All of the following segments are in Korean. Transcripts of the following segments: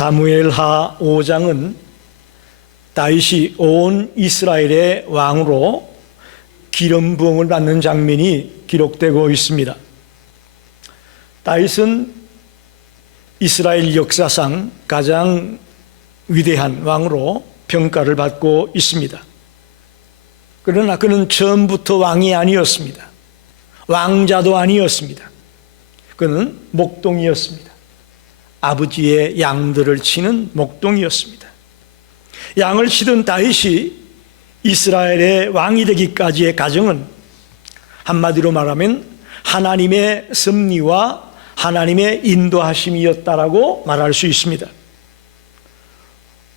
사무엘하 5장은 다윗이 온 이스라엘의 왕으로 기름 부음을 받는 장면이 기록되고 있습니다. 다윗은 이스라엘 역사상 가장 위대한 왕으로 평가를 받고 있습니다. 그러나 그는 처음부터 왕이 아니었습니다. 왕자도 아니었습니다. 그는 목동이었습니다. 아버지의 양들을 치는 목동이었습니다. 양을 치던 다윗이 이스라엘의 왕이 되기까지의 과정은 한마디로 말하면 하나님의 섭리와 하나님의 인도하심이었다라고 말할 수 있습니다.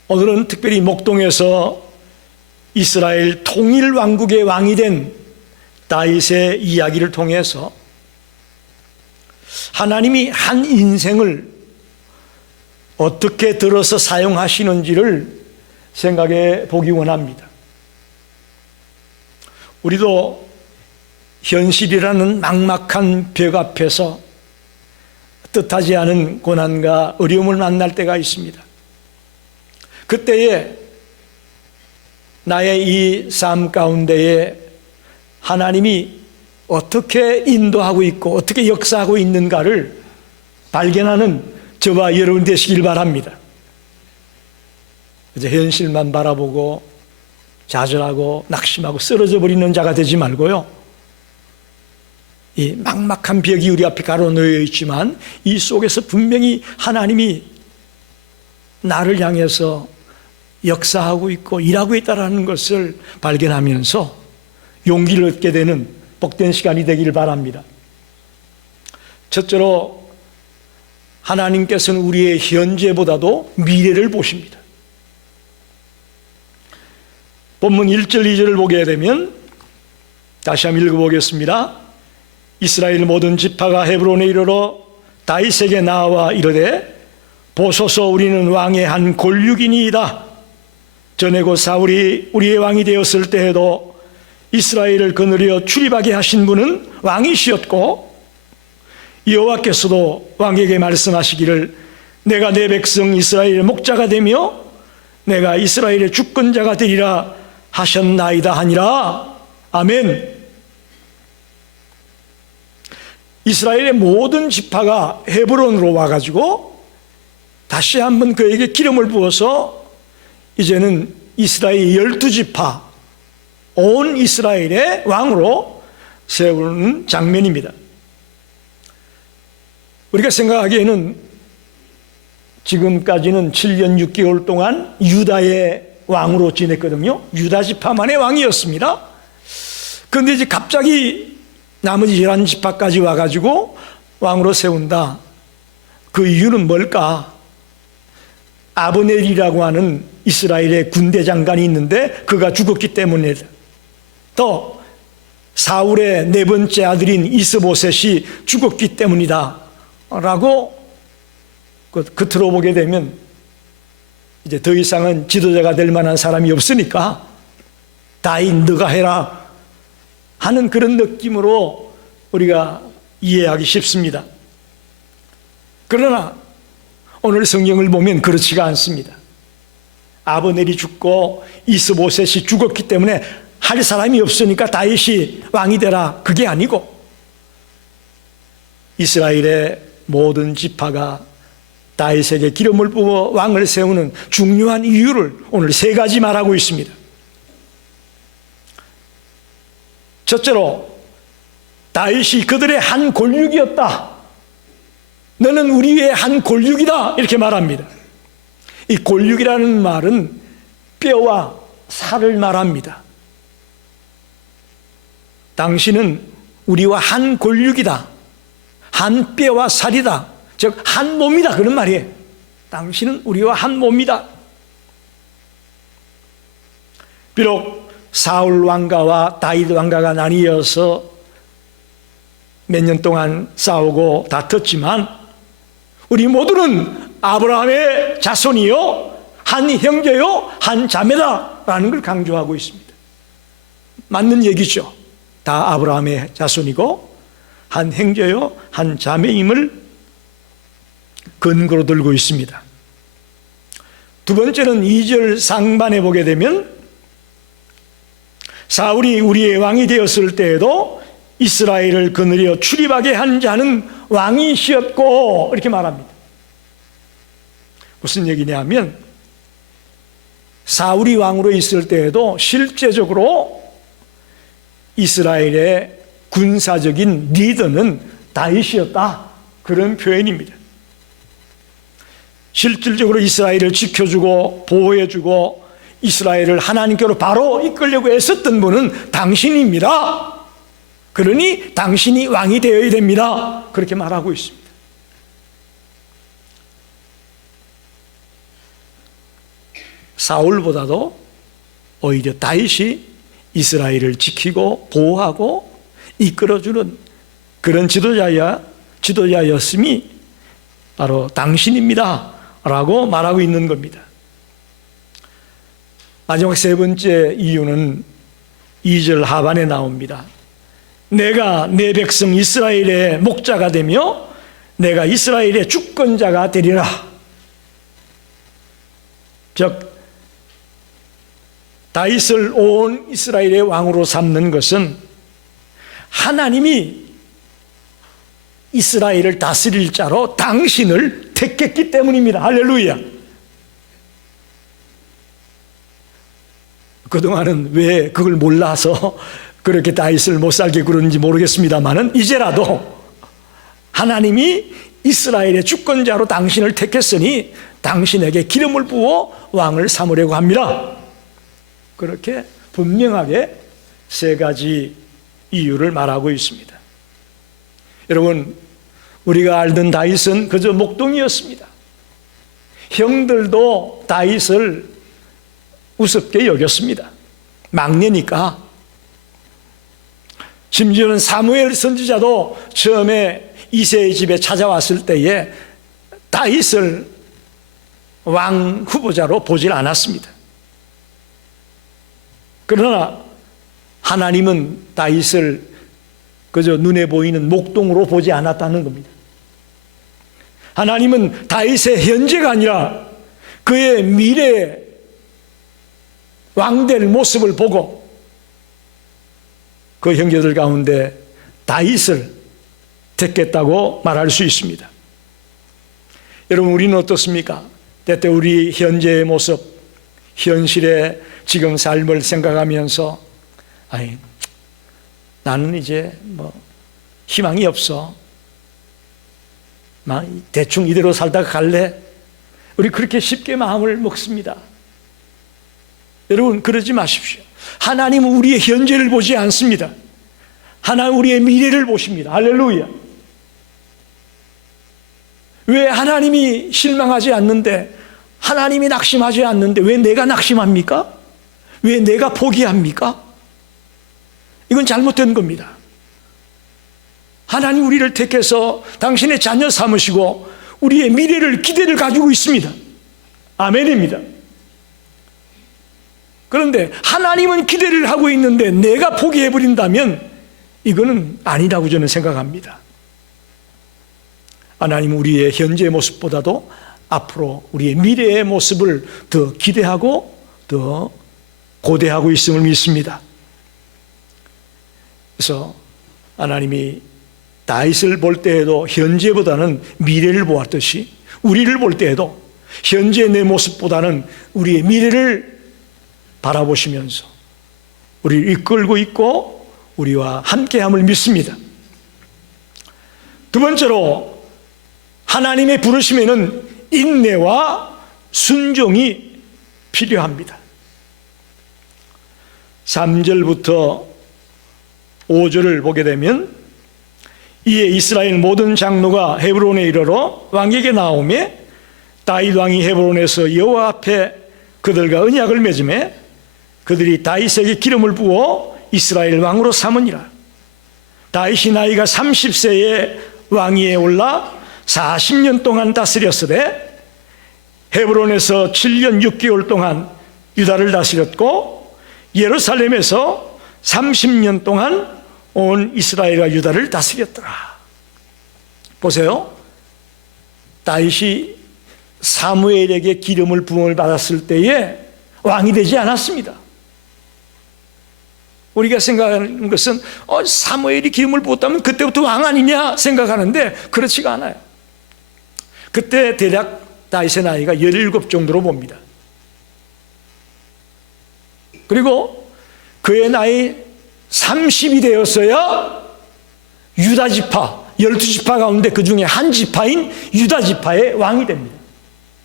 오늘은 특별히 목동에서 이스라엘 통일 왕국의 왕이 된 다윗의 이야기를 통해서 하나님이 한 인생을 어떻게 들어서 사용하시는지를 생각해 보기 원합니다. 우리도 현실이라는 막막한 벽 앞에서 뜻하지 않은 고난과 어려움을 만날 때가 있습니다. 그때에 나의 이 삶 가운데에 하나님이 어떻게 인도하고 있고 어떻게 역사하고 있는가를 발견하는 저와 여러분 되시길 바랍니다. 이제 현실만 바라보고 좌절하고 낙심하고 쓰러져 버리는 자가 되지 말고요. 이 막막한 벽이 우리 앞에 가로놓여 있지만 이 속에서 분명히 하나님이 나를 향해서 역사하고 있고 일하고 있다는 것을 발견하면서 용기를 얻게 되는 복된 시간이 되기를 바랍니다. 첫째로 하나님께서는 우리의 현재보다도 미래를 보십니다. 본문 1절 2절을 보게 되면 다시 한번 읽어보겠습니다. 이스라엘 모든 지파가 헤브론에 이르러 다윗에게 나와 이르되 보소서 우리는 왕의 한 골육이니이다. 전에 곧 사울이 우리의 왕이 되었을 때에도 이스라엘을 거느려 출입하게 하신 분은 왕이시었고 여호와께서도 왕에게 말씀하시기를 내가 내 백성 이스라엘의 목자가 되며 내가 이스라엘의 주권자가 되리라 하셨나이다 하니라. 아멘. 이스라엘의 모든 지파가 헤브론으로 와가지고 다시 한번 그에게 기름을 부어서 이제는 이스라엘 12지파 온 이스라엘의 왕으로 세우는 장면입니다. 우리가 생각하기에는 지금까지는 7년 6개월 동안 유다의 왕으로 지냈거든요. 유다 지파만의 왕이었습니다. 그런데 이제 갑자기 나머지 11지파까지 와가지고 왕으로 세운다. 그 이유는 뭘까? 아브넬이라고 하는 이스라엘의 군대 장관이 있는데 그가 죽었기 때문이다. 또 사울의 네 번째 아들인 이스보셋이 죽었기 때문이다 라고 겉으로 보게 되면 이제 더 이상은 지도자가 될 만한 사람이 없으니까 다윗 너가 해라 하는 그런 느낌으로 우리가 이해하기 쉽습니다. 그러나 오늘 성경을 보면 그렇지가 않습니다. 아브넬이 죽고 이스보셋이 죽었기 때문에 할 사람이 없으니까 다윗이 왕이 되라 그게 아니고 이스라엘의 모든 지파가 다윗에게 기름을 부어 왕을 세우는 중요한 이유를 오늘 세 가지 말하고 있습니다. 첫째로 다윗이 그들의 한 골육이었다. 너는 우리의 한 골육이다 이렇게 말합니다. 이 골육이라는 말은 뼈와 살을 말합니다. 당신은 우리와 한 골육이다. 한 뼈와 살이다. 즉 한 몸이다 그런 말이에요. 당신은 우리와 한 몸이다. 비록 사울 왕가와 다윗 왕가가 나뉘어서 몇 년 동안 싸우고 다퉜지만 우리 모두는 아브라함의 자손이요 한 형제요 한 자매다라는 걸 강조하고 있습니다. 맞는 얘기죠. 다 아브라함의 자손이고 한 형제요 한 자매임을 근거로 들고 있습니다. 두 번째는 2절 상반에 보게 되면 사울이 우리의 왕이 되었을 때에도 이스라엘을 거느려 출입하게 한 자는 왕이시었고 이렇게 말합니다. 무슨 얘기냐면 사울이 왕으로 있을 때에도 실제적으로 이스라엘의 군사적인 리더는 다윗이었다, 그런 표현입니다. 실질적으로 이스라엘을 지켜주고 보호해주고 이스라엘을 하나님께로 바로 이끌려고 애썼던 분은 당신입니다. 그러니 당신이 왕이 되어야 됩니다, 그렇게 말하고 있습니다. 사울보다도 오히려 다윗이 이스라엘을 지키고 보호하고 이끌어주는 그런 지도자였음이 바로 당신입니다 라고 말하고 있는 겁니다. 마지막 세 번째 이유는 2절 하반에 나옵니다. 내가 내 백성 이스라엘의 목자가 되며 내가 이스라엘의 주권자가 되리라. 즉 다윗을 온 이스라엘의 왕으로 삼는 것은 하나님이 이스라엘을 다스릴 자로 당신을 택했기 때문입니다. 할렐루야. 그동안은 왜 그걸 몰라서 그렇게 다윗을 못 살게 그러는지 모르겠습니다만은 이제라도 하나님이 이스라엘의 주권자로 당신을 택했으니 당신에게 기름을 부어 왕을 삼으려고 합니다. 그렇게 분명하게 세 가지 이유를 말하고 있습니다. 여러분, 우리가 알던 다윗은 그저 목동이었습니다. 형들도 다윗을 우습게 여겼습니다. 막내니까. 심지어는 사무엘 선지자도 처음에 이새의 집에 찾아왔을 때에 다윗을 왕 후보자로 보질 않았습니다. 그러나 하나님은 다윗을 그저 눈에 보이는 목동으로 보지 않았다는 겁니다. 하나님은 다윗의 현재가 아니라 그의 미래 왕될 모습을 보고 그 형제들 가운데 다윗을 택했다고 말할 수 있습니다. 여러분, 우리는 어떻습니까? 때때 우리 현재의 모습, 현실의 지금 삶을 생각하면서 아니, 나는 이제 희망이 없어, 대충 이대로 살다가 갈래? 우리 그렇게 쉽게 마음을 먹습니다. 여러분, 그러지 마십시오. 하나님은 우리의 현재를 보지 않습니다. 하나님 우리의 미래를 보십니다. 할렐루야. 왜 하나님이 실망하지 않는데, 하나님이 낙심하지 않는데 왜 내가 낙심합니까? 왜 내가 포기합니까? 이건 잘못된 겁니다. 하나님 우리를 택해서 당신의 자녀 삼으시고 우리의 미래를, 기대를 가지고 있습니다. 아멘입니다. 그런데 하나님은 기대를 하고 있는데 내가 포기해버린다면 이거는 아니라고 저는 생각합니다. 하나님은 우리의 현재의 모습보다도 앞으로 우리의 미래의 모습을 더 기대하고 더 고대하고 있음을 믿습니다. 그래서 하나님이 다윗을 볼 때에도 현재보다는 미래를 보았듯이 우리를 볼 때에도 현재 내 모습보다는 우리의 미래를 바라보시면서 우리를 이끌고 있고 우리와 함께함을 믿습니다. 두 번째로, 하나님의 부르심에는 인내와 순종이 필요합니다. 3절부터 5절을 보게 되면 이에 이스라엘 모든 장로가 헤브론에 이르러 왕에게 나오매 다윗 왕이 헤브론에서 여호와 앞에 그들과 언약을 맺음에 그들이 다윗에게 기름을 부어 이스라엘 왕으로 삼으니라. 다윗이 나이가 30세에 왕위에 올라 40년 동안 다스렸으되 헤브론에서 7년 6개월 동안 유다를 다스렸고 예루살렘에서 30년 동안 온 이스라엘과 유다를 다스렸더라. 보세요. 다윗이 사무엘에게 기름을 부음을 받았을 때에 왕이 되지 않았습니다. 우리가 생각하는 것은 사무엘이 기름을 부었다면 그때부터 왕 아니냐 생각하는데 그렇지가 않아요. 그때 대략 다윗의 나이가 17 정도로 봅니다. 그리고 그의 나이 30이 되었어야 유다지파 12지파 가운데 그 중에 한 지파인 유다지파의 왕이 됩니다.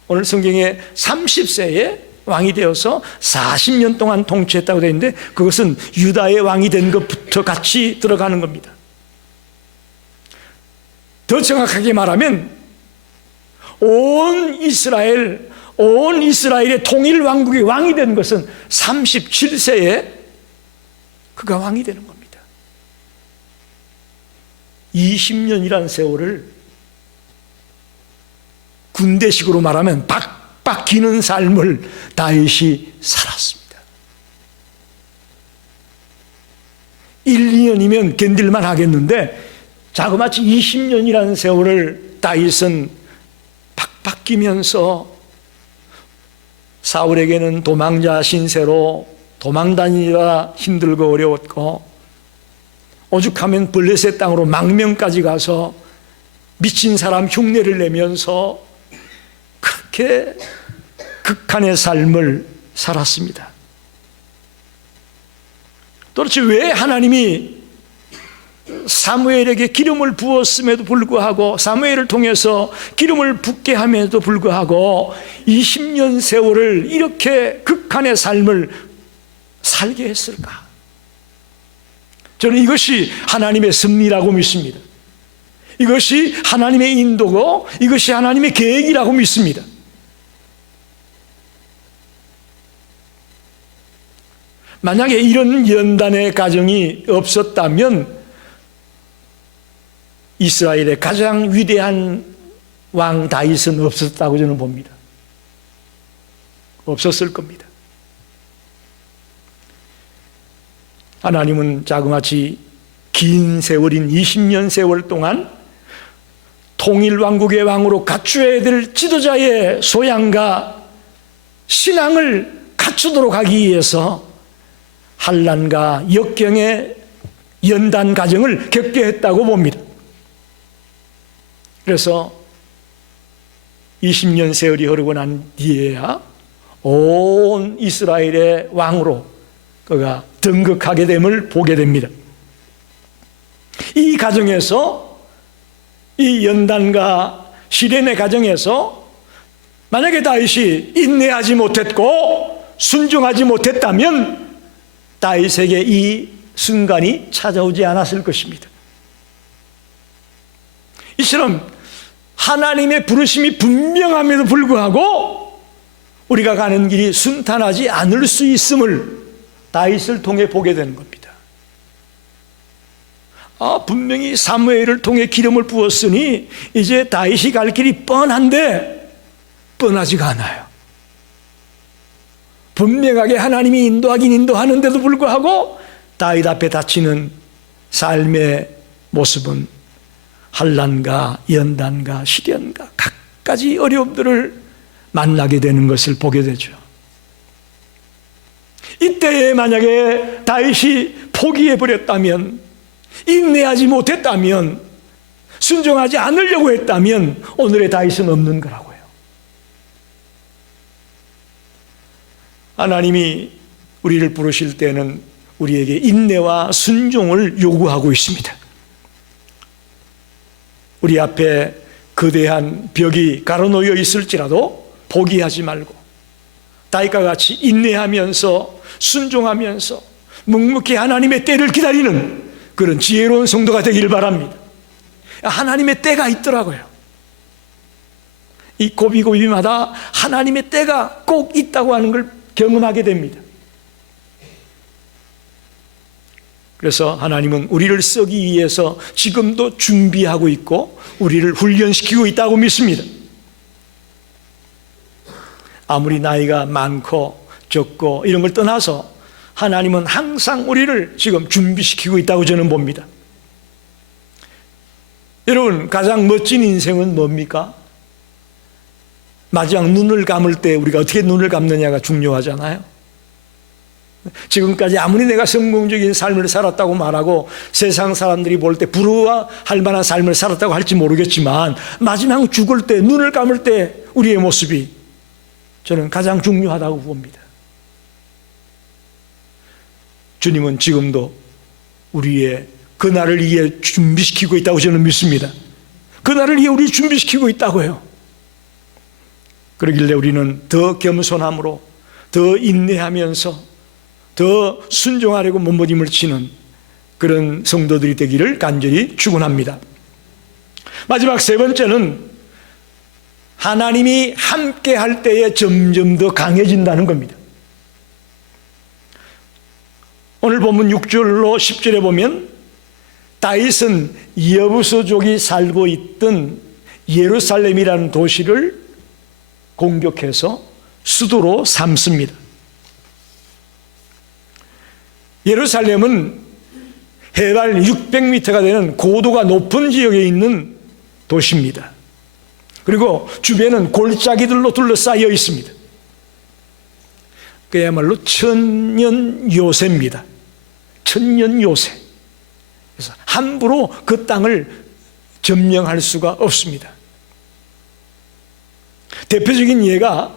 오늘 성경에 30세에 왕이 되어서 40년 동안 통치했다고 되어 있는데 그것은 유다의 왕이 된 것부터 같이 들어가는 겁니다. 더 정확하게 말하면 온 이스라엘의 통일 왕국의 왕이 된 것은 37세에 그가 왕이 되는 겁니다. 20년이라는 세월을 군대식으로 말하면 빡빡 기는 삶을 다윗이 살았습니다. 1, 2년이면 견딜만 하겠는데 자그마치 20년이라는 세월을 다윗은 팍팍 끼면서 사울에게는 도망자 신세로 도망다니라 힘들고 어려웠고 오죽하면 블레셋 땅으로 망명까지 가서 미친 사람 흉내를 내면서 그렇게 극한의 삶을 살았습니다. 도대체 왜 하나님이 사무엘에게 기름을 부었음에도 불구하고 사무엘을 통해서 기름을 붓게 함에도 불구하고 20년 세월을 이렇게 극한의 삶을 살게 했을까? 저는 이것이 하나님의 섭리라고 믿습니다. 이것이 하나님의 인도고 이것이 하나님의 계획이라고 믿습니다. 만약에 이런 연단의 가정이 없었다면 이스라엘의 가장 위대한 왕 다윗은 없었다고 저는 봅니다. 없었을 겁니다. 하나님은 자그마치 긴 세월인 20년 세월 동안 통일왕국의 왕으로 갖추어야 될 지도자의 소양과 신앙을 갖추도록 하기 위해서 환난과 역경의 연단 과정을 겪게 했다고 봅니다. 그래서 20년 세월이 흐르고 난 뒤에야 온 이스라엘의 왕으로 그가 등극하게 됨을 보게 됩니다. 이 과정에서 이 연단과 시련의 과정에서 만약에 다윗이 인내하지 못했고 순종하지 못했다면 다윗에게 이 순간이 찾아오지 않았을 것입니다. 이처럼 하나님의 부르심이 분명함에도 불구하고 우리가 가는 길이 순탄하지 않을 수 있음을 다윗을 통해 보게 되는 겁니다. 분명히 사무엘을 통해 기름을 부었으니 이제 다윗이 갈 길이 뻔한데 뻔하지가 않아요. 분명하게 하나님이 인도하긴 인도하는데도 불구하고 다윗 앞에 닥치는 삶의 모습은 환난과 연단과 시련과 갖가지 어려움들을 만나게 되는 것을 보게 되죠. 이때에 만약에 다윗이 포기해버렸다면, 인내하지 못했다면, 순종하지 않으려고 했다면 오늘의 다윗은 없는 거라고요. 하나님이 우리를 부르실 때는 우리에게 인내와 순종을 요구하고 있습니다. 우리 앞에 거대한 벽이 가로놓여 있을지라도 포기하지 말고 다윗과 같이 인내하면서 순종하면서 묵묵히 하나님의 때를 기다리는 그런 지혜로운 성도가 되기를 바랍니다. 하나님의 때가 있더라고요. 이 고비고비마다 하나님의 때가 꼭 있다고 하는 걸 경험하게 됩니다. 그래서 하나님은 우리를 쓰기 위해서 지금도 준비하고 있고 우리를 훈련시키고 있다고 믿습니다. 아무리 나이가 많고 적고 이런 걸 떠나서 하나님은 항상 우리를 지금 준비시키고 있다고 저는 봅니다. 여러분, 가장 멋진 인생은 뭡니까? 마지막 눈을 감을 때 우리가 어떻게 눈을 감느냐가 중요하잖아요. 지금까지 아무리 내가 성공적인 삶을 살았다고 말하고 세상 사람들이 볼 때 부러워할 만한 삶을 살았다고 할지 모르겠지만 마지막 죽을 때 눈을 감을 때 우리의 모습이 저는 가장 중요하다고 봅니다. 주님은 지금도 우리의 그날을 위해 준비시키고 있다고 저는 믿습니다. 그날을 위해 우리 준비시키고 있다고요. 그러길래 우리는 더 겸손함으로 더 인내하면서 더 순종하려고 몸부림을 치는 그런 성도들이 되기를 간절히 축원합니다. 마지막 세 번째는 하나님이 함께 할 때에 점점 더 강해진다는 겁니다. 오늘 본문 6절로 10절에 보면 다윗은 여부수족이 살고 있던 예루살렘이라는 도시를 공격해서 수도로 삼습니다. 예루살렘은 해발 600m가 되는 고도가 높은 지역에 있는 도시입니다. 그리고 주변은 골짜기들로 둘러싸여 있습니다. 그야말로 천년 요새입니다. 천년 요새. 그래서 함부로 그 땅을 점령할 수가 없습니다. 대표적인 예가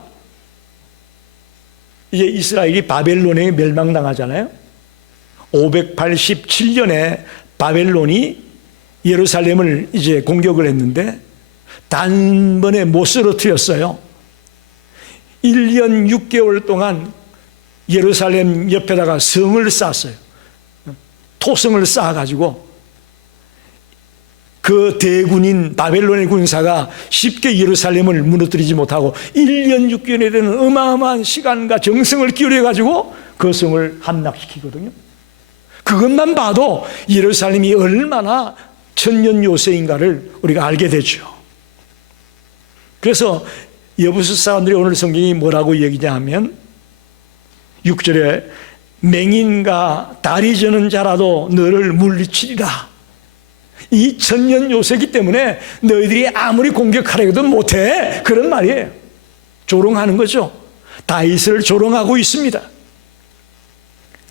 이제 이스라엘이 바벨론에 멸망당하잖아요. 587년에 바벨론이 예루살렘을 이제 공격을 했는데 단번에 못 쓰러뜨렸어요. 1년 6개월 동안 예루살렘 옆에다가 성을 쌓았어요. 토성을 쌓아가지고 그 대군인 바벨론의 군사가 쉽게 예루살렘을 무너뜨리지 못하고 1년 6개월에 되는 어마어마한 시간과 정성을 기울여가지고 그 성을 함락시키거든요. 그것만 봐도 예루살렘이 얼마나 천년 요새인가를 우리가 알게 되죠. 그래서 여부수 사람들이 오늘 성경이 뭐라고 얘기냐 하면 6절에 맹인과 다리 저는 자라도 너를 물리치리라. 이 천년 요새이기 때문에 너희들이 아무리 공격하려 해도 못해. 그런 말이에요. 조롱하는 거죠. 다윗을 조롱하고 있습니다.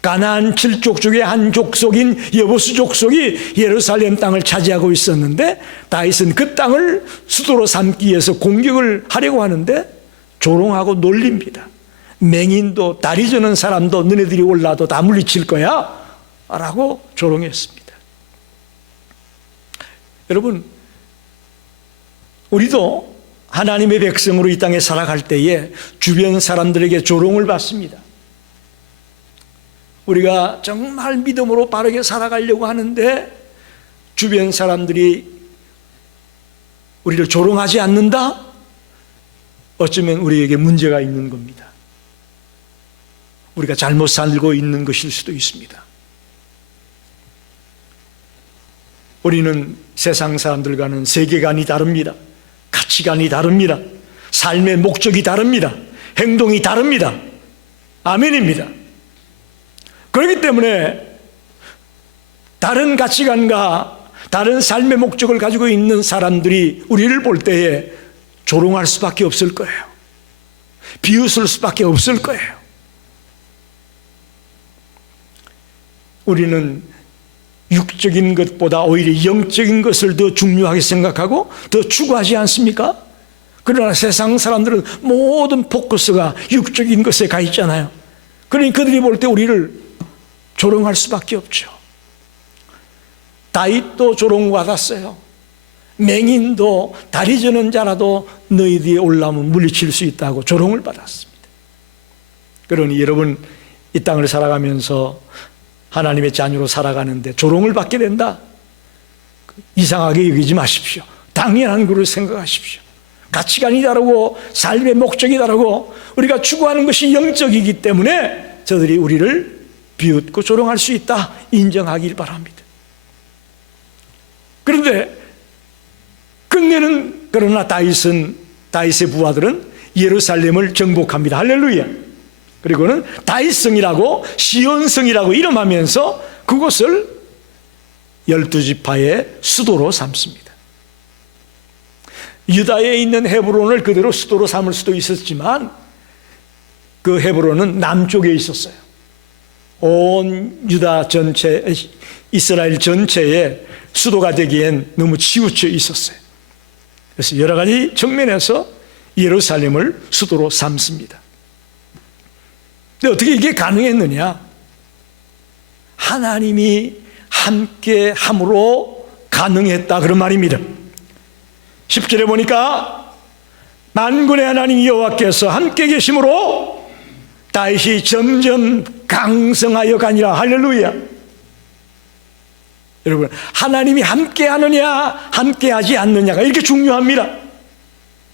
가나안 7족 중에 한 족속인 여부수 족속이 예루살렘 땅을 차지하고 있었는데 다윗은 그 땅을 수도로 삼기 위해서 공격을 하려고 하는데 조롱하고 놀립니다. 맹인도 다리 저는 사람도 너네들이 올라도 다 물리칠 거야 라고 조롱했습니다. 여러분, 우리도 하나님의 백성으로 이 땅에 살아갈 때에 주변 사람들에게 조롱을 받습니다. 우리가 정말 믿음으로 바르게 살아가려고 하는데 주변 사람들이 우리를 조롱하지 않는다? 어쩌면 우리에게 문제가 있는 겁니다. 우리가 잘못 살고 있는 것일 수도 있습니다. 우리는 세상 사람들과는 세계관이 다릅니다. 가치관이 다릅니다. 삶의 목적이 다릅니다. 행동이 다릅니다. 아멘입니다. 그렇기 때문에 다른 가치관과 다른 삶의 목적을 가지고 있는 사람들이 우리를 볼 때에 조롱할 수밖에 없을 거예요. 비웃을 수밖에 없을 거예요. 우리는 육적인 것보다 오히려 영적인 것을 더 중요하게 생각하고 더 추구하지 않습니까? 그러나 세상 사람들은 모든 포커스가 육적인 것에 가 있잖아요. 그러니 그들이 볼 때 우리를 조롱할 수밖에 없죠. 다윗도 조롱받았어요. 맹인도 다리 저는 자라도 너희들이 올라오면 물리칠 수 있다고 조롱을 받았습니다. 그러니 여러분 이 땅을 살아가면서 하나님의 자녀로 살아가는데 조롱을 받게 된다? 이상하게 여기지 마십시오. 당연한 것을 생각하십시오. 가치관이 다르고 삶의 목적이 다르고 우리가 추구하는 것이 영적이기 때문에 저들이 우리를 비웃고 조롱할 수 있다 인정하길 바랍니다. 그런데 끝내는 그러나 다윗의 부하들은 예루살렘을 정복합니다. 할렐루야. 그리고는 다윗성이라고 시온성이라고 이름하면서 그곳을 12지파의 수도로 삼습니다. 유다에 있는 헤브론을 그대로 수도로 삼을 수도 있었지만 그 헤브론은 남쪽에 있었어요. 온 유다 전체, 이스라엘 전체의 수도가 되기엔 너무 치우쳐 있었어요. 그래서 여러 가지 측면에서 예루살렘을 수도로 삼습니다. 근데 어떻게 이게 가능했느냐? 하나님이 함께 함으로 가능했다, 그런 말입니다. 10절에 보니까 만군의 하나님 여호와께서 함께 계심으로 다윗이 점점 강성하여 가니라. 할렐루야. 여러분, 하나님이 함께 하느냐 함께 하지 않느냐가 이렇게 중요합니다.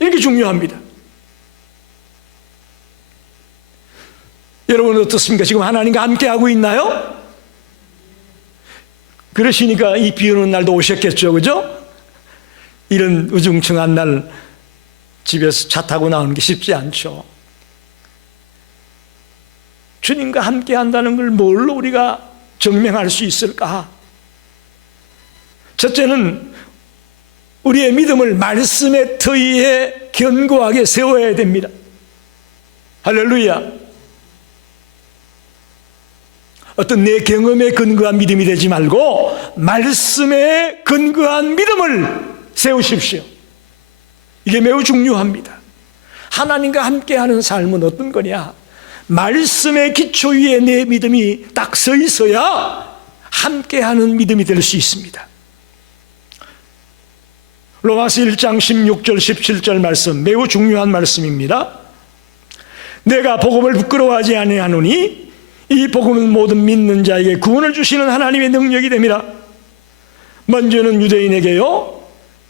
이렇게 중요합니다. 여러분 어떻습니까? 지금 하나님과 함께 하고 있나요? 그러시니까 이 비 오는 날도 오셨겠죠, 그죠? 이런 우중충한 날 집에서 차 타고 나오는 게 쉽지 않죠. 주님과 함께 한다는 걸 뭘로 우리가 증명할 수 있을까? 첫째는 우리의 믿음을 말씀의 터위에 견고하게 세워야 됩니다. 할렐루야. 어떤 내 경험에 근거한 믿음이 되지 말고 말씀에 근거한 믿음을 세우십시오. 이게 매우 중요합니다. 하나님과 함께하는 삶은 어떤 거냐? 말씀의 기초 위에 내 믿음이 딱 서 있어야 함께하는 믿음이 될 수 있습니다. 로마서 1장 16절 17절 말씀, 매우 중요한 말씀입니다. 내가 복음을 부끄러워하지 아니하노니 이 복음은 모든 믿는 자에게 구원을 주시는 하나님의 능력이 됨이라. 먼저는 유대인에게요,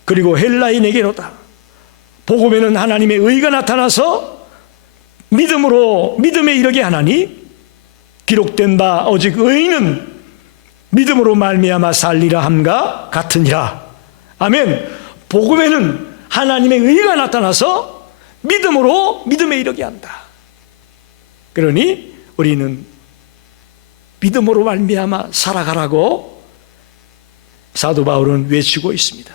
그리고 헬라인에게로다. 복음에는 하나님의 의가 나타나서 믿음에 이르게 하나니 기록된 바 오직 의인은 믿음으로 말미암아 살리라 함과 같으니라. 아멘. 복음에는 하나님의 의가 나타나서 믿음에 이르게 한다. 그러니 우리는 믿음으로 말미암아 살아가라고 사도 바울은 외치고 있습니다.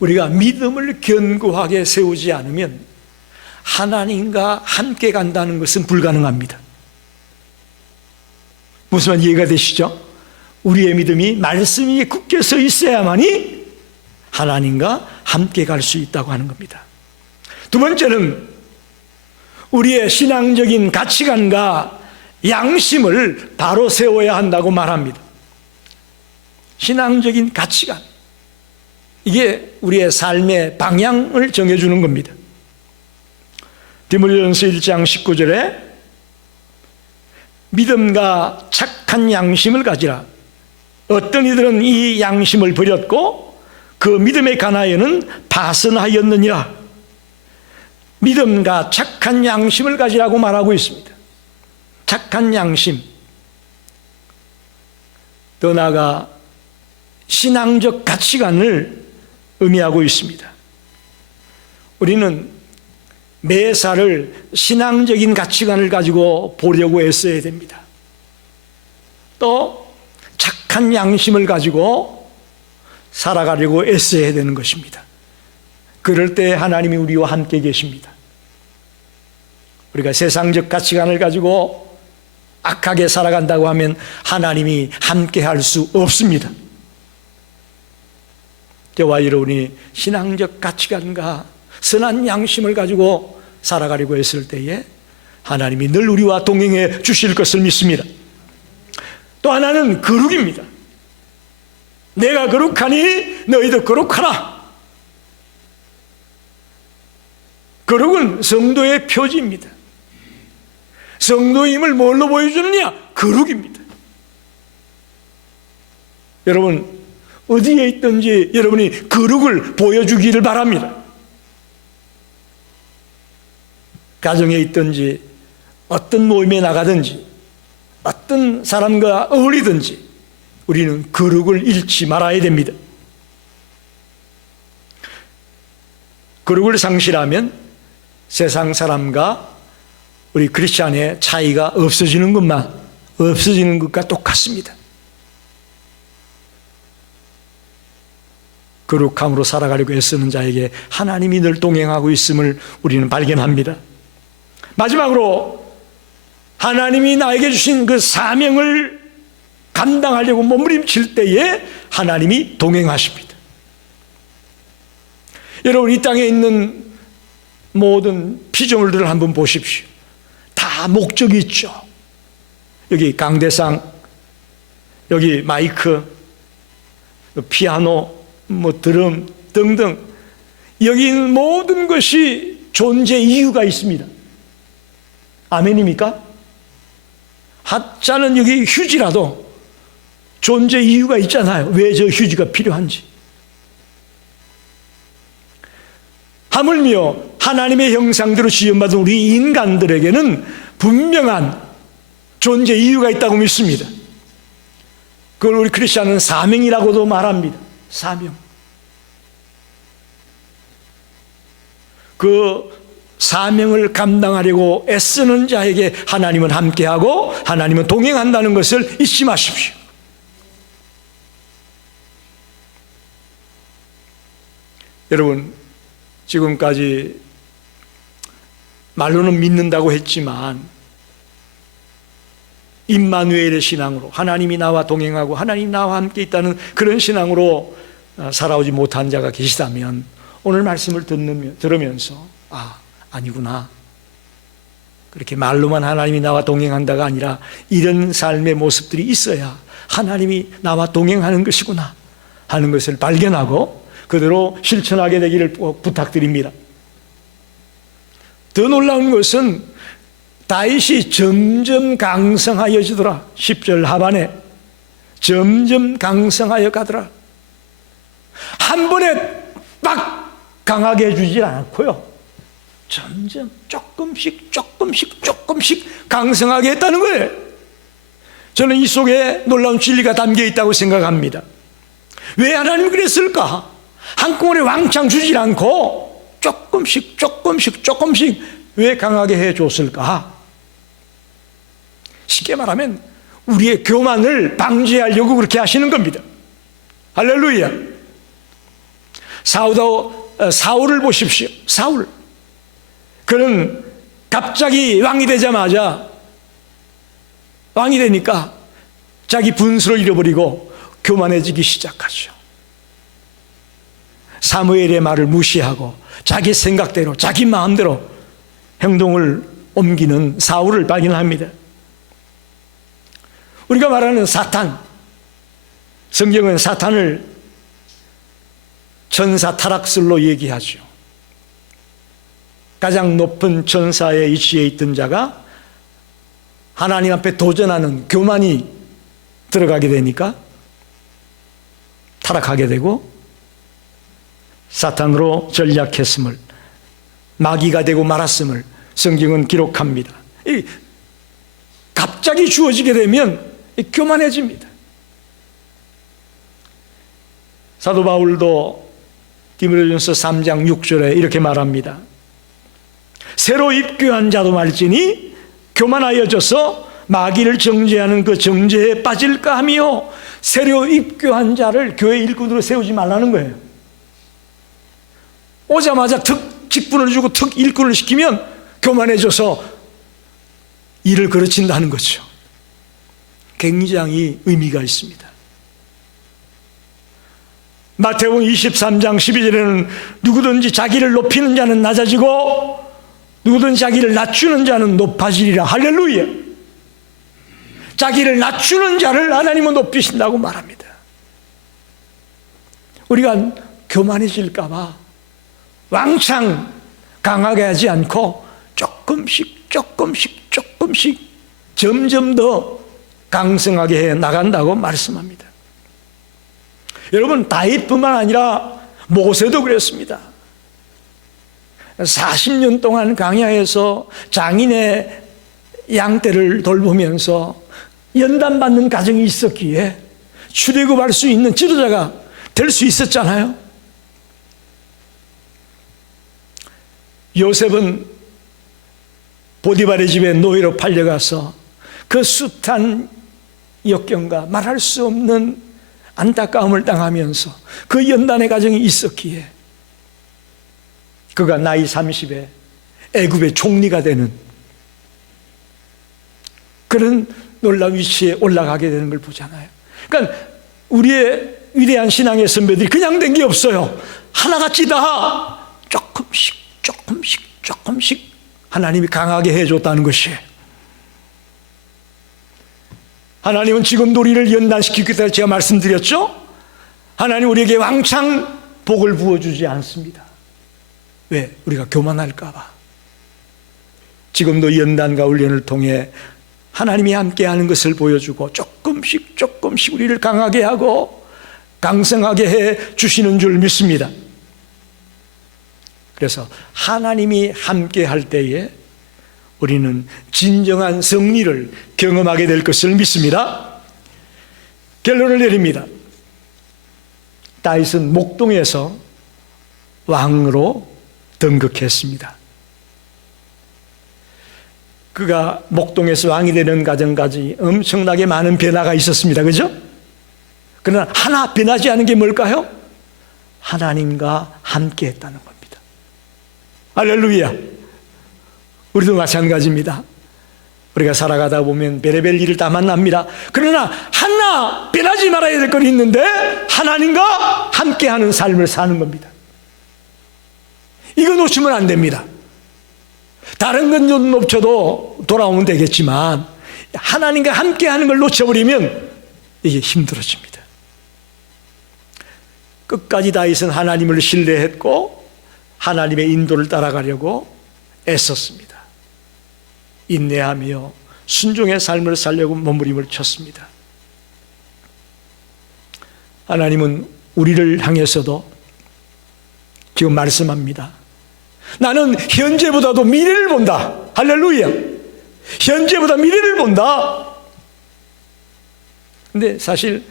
우리가 믿음을 견고하게 세우지 않으면 하나님과 함께 간다는 것은 불가능합니다. 무슨 말 이해가 되시죠? 우리의 믿음이 말씀 위에 굳게 서 있어야만이 하나님과 함께 갈 수 있다고 하는 겁니다. 두 번째는 우리의 신앙적인 가치관과 양심을 바로 세워야 한다고 말합니다. 신앙적인 가치관, 이게 우리의 삶의 방향을 정해주는 겁니다. 디모데전서 1장 19절에 믿음과 착한 양심을 가지라. 어떤 이들은 이 양심을 버렸고 그 믿음에 관하여는 파선하였느니라. 믿음과 착한 양심을 가지라고 말하고 있습니다. 착한 양심, 더 나아가 신앙적 가치관을 의미하고 있습니다. 우리는 매사를 신앙적인 가치관을 가지고 보려고 애써야 됩니다. 또 착한 양심을 가지고 살아가려고 애써야 되는 것입니다. 그럴 때 하나님이 우리와 함께 계십니다. 우리가 세상적 가치관을 가지고 악하게 살아간다고 하면 하나님이 함께 할 수 없습니다. 저와 여러분이 신앙적 가치관과 선한 양심을 가지고 살아가려고 했을 때에 하나님이 늘 우리와 동행해 주실 것을 믿습니다. 또 하나는 거룩입니다. 내가 거룩하니 너희도 거룩하라. 거룩은 성도의 표지입니다. 성도임을 뭘로 보여주느냐? 거룩입니다. 여러분 어디에 있든지 여러분이 거룩을 보여주기를 바랍니다. 가정에 있든지 어떤 모임에 나가든지 어떤 사람과 어울리든지 우리는 거룩을 잃지 말아야 됩니다. 거룩을 상실하면 세상 사람과 우리 크리스찬의 차이가 없어지는 것과 똑같습니다. 거룩함으로 살아가려고 애쓰는 자에게 하나님이 늘 동행하고 있음을 우리는 발견합니다. 마지막으로 하나님이 나에게 주신 그 사명을 감당하려고 몸부림칠 때에 하나님이 동행하십니다. 여러분, 이 땅에 있는 모든 피조물들을 한번 보십시오. 다 목적이 있죠. 여기 강대상, 여기 마이크, 피아노, 드럼 등등, 여기 있는 모든 것이 존재 이유가 있습니다. 아멘입니까? 하찮은 여기 휴지라도 존재 이유가 있잖아요. 왜 저 휴지가 필요한지. 하물며 하나님의 형상대로 지음받은 우리 인간들에게는 분명한 존재 이유가 있다고 믿습니다. 그걸 우리 크리스천은 사명이라고도 말합니다. 사명. 그 사명을 감당하려고 애쓰는 자에게 하나님은 함께하고 하나님은 동행한다는 것을 잊지 마십시오. 여러분, 지금까지 말로는 믿는다고 했지만 임마누엘의 신앙으로, 하나님이 나와 동행하고 하나님이 나와 함께 있다는 그런 신앙으로 살아오지 못한 자가 계시다면 오늘 말씀을 들으면서 아니구나, 그렇게 말로만 하나님이 나와 동행한다가 아니라 이런 삶의 모습들이 있어야 하나님이 나와 동행하는 것이구나 하는 것을 발견하고 그대로 실천하게 되기를 부탁드립니다. 더 놀라운 것은 다윗이 점점 강성하여지더라. 10절 하반에 점점 강성하여 가더라. 한 번에 막 강하게 해주지 않고요, 점점 조금씩 강성하게 했다는 거예요. 저는 이 속에 놀라운 진리가 담겨 있다고 생각합니다. 왜 하나님이 그랬을까? 한꺼번에 왕창 주질 않고 조금씩 왜 강하게 해줬을까? 쉽게 말하면 우리의 교만을 방지하려고 그렇게 하시는 겁니다. 할렐루야. 사울을 보십시오. 사울, 그는 갑자기 왕이 되자마자, 왕이 되니까 자기 분수를 잃어버리고 교만해지기 시작하죠. 사무엘의 말을 무시하고 자기 생각대로, 자기 마음대로 행동을 옮기는 사울을 발견합니다. 우리가 말하는 사탄, 성경은 사탄을 천사 타락술로 얘기하죠. 가장 높은 천사의 위치에 있던 자가 하나님 앞에 도전하는 교만이 들어가게 되니까 타락하게 되고 사탄으로 전략했음을, 마귀가 되고 말았음을 성경은 기록합니다. 갑자기 주어지게 되면 교만해집니다. 사도 바울도 디모데전서 3장 6절에 이렇게 말합니다. 새로 입교한 자도 말지니 교만하여져서 마귀를 정죄하는 그 정죄에 빠질까 하며, 새로 입교한 자를 교회 일꾼으로 세우지 말라는 거예요. 오자마자 특 직분을 주고 특 일꾼을 시키면 교만해져서 일을 그르친다는 거죠. 굉장히 의미가 있습니다. 마태복음 23장 12절에는 누구든지 자기를 높이는 자는 낮아지고 누구든지 자기를 낮추는 자는 높아지리라. 할렐루야. 자기를 낮추는 자를 하나님은 높이신다고 말합니다. 우리가 교만해질까 봐 왕창 강하게 하지 않고 조금씩 점점 더 강성하게 해 나간다고 말씀합니다. 여러분, 다윗뿐만 아니라 모세도 그랬습니다. 40년 동안 광야에서 장인의 양떼를 돌보면서 연단받는 가정이 있었기에 출애굽할 수 있는 지도자가 될 수 있었잖아요. 요셉은 보디발의 집에 노예로 팔려가서 그 숱한 역경과 말할 수 없는 안타까움을 당하면서 그 연단의 과정이 있었기에 그가 나이 30에 애굽의 총리가 되는 그런 놀라운 위치에 올라가게 되는 걸 보잖아요. 그러니까 우리의 위대한 신앙의 선배들이 그냥 된 게 없어요. 하나같이 다 조금씩 하나님이 강하게 해줬다는 것이에요. 하나님은 지금도 우리를 연단시키겠다 제가 말씀드렸죠? 하나님 우리에게 왕창 복을 부어주지 않습니다. 왜? 우리가 교만할까 봐. 지금도 연단과 훈련을 통해 하나님이 함께하는 것을 보여주고 조금씩 우리를 강하게 하고 강성하게 해 주시는 줄 믿습니다. 그래서 하나님이 함께할 때에 우리는 진정한 승리를 경험하게 될 것을 믿습니다. 결론을 내립니다. 다윗은 목동에서 왕으로 등극했습니다. 그가 목동에서 왕이 되는 과정까지 엄청나게 많은 변화가 있었습니다. 그죠? 그러나 하나 변하지 않은 게 뭘까요? 하나님과 함께 했다는 겁니다. 할렐루야. 우리도 마찬가지입니다. 우리가 살아가다 보면 별의별 일을 다 만납니다. 그러나 하나 변하지 말아야 될 것이 있는데 하나님과 함께하는 삶을 사는 겁니다. 이거 놓치면 안 됩니다. 다른 건 좀 놓쳐도 돌아오면 되겠지만 하나님과 함께하는 걸 놓쳐버리면 이게 힘들어집니다. 끝까지 다윗은 하나님을 신뢰했고 하나님의 인도를 따라가려고 애썼습니다. 인내하며 순종의 삶을 살려고 몸부림을 쳤습니다. 하나님은 우리를 향해서도 지금 말씀합니다. 나는 현재보다도 미래를 본다. 할렐루야. 현재보다 미래를 본다. 근데 사실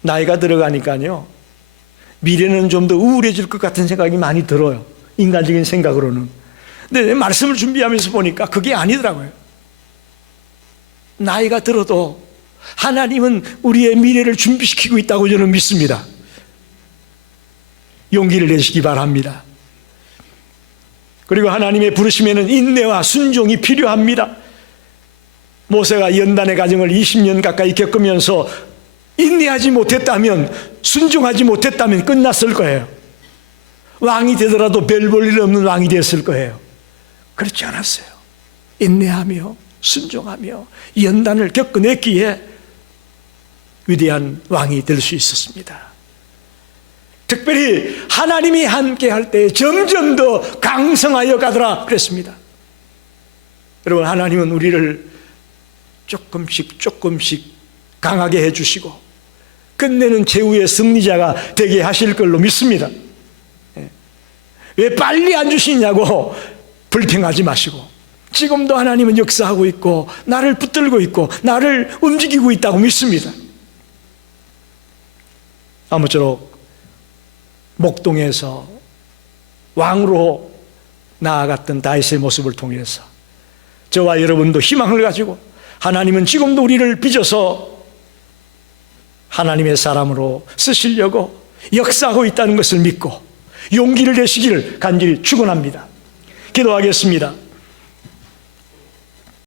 나이가 들어가니까요, 미래는 좀 더 우울해질 것 같은 생각이 많이 들어요. 인간적인 생각으로는. 근데 말씀을 준비하면서 보니까 그게 아니더라고요. 나이가 들어도 하나님은 우리의 미래를 준비시키고 있다고 저는 믿습니다. 용기를 내시기 바랍니다. 그리고 하나님의 부르심에는 인내와 순종이 필요합니다. 모세가 연단의 과정을 20년 가까이 겪으면서 인내하지 못했다면, 순종하지 못했다면 끝났을 거예요. 왕이 되더라도 별 볼 일 없는 왕이 됐을 거예요. 그렇지 않았어요. 인내하며 순종하며 연단을 겪어냈기에 위대한 왕이 될 수 있었습니다. 특별히 하나님이 함께 할 때 점점 더 강성하여 가더라 그랬습니다. 여러분, 하나님은 우리를 조금씩 강하게 해주시고 끝내는 최후의 승리자가 되게 하실 걸로 믿습니다. 왜 빨리 안 주시냐고 불평하지 마시고, 지금도 하나님은 역사하고 있고 나를 붙들고 있고 나를 움직이고 있다고 믿습니다. 아무쪼록 목동에서 왕으로 나아갔던 다윗의 모습을 통해서 저와 여러분도 희망을 가지고 하나님은 지금도 우리를 빚어서 하나님의 사람으로 쓰시려고 역사하고 있다는 것을 믿고 용기를 내시기를 간절히 축원합니다. 기도하겠습니다.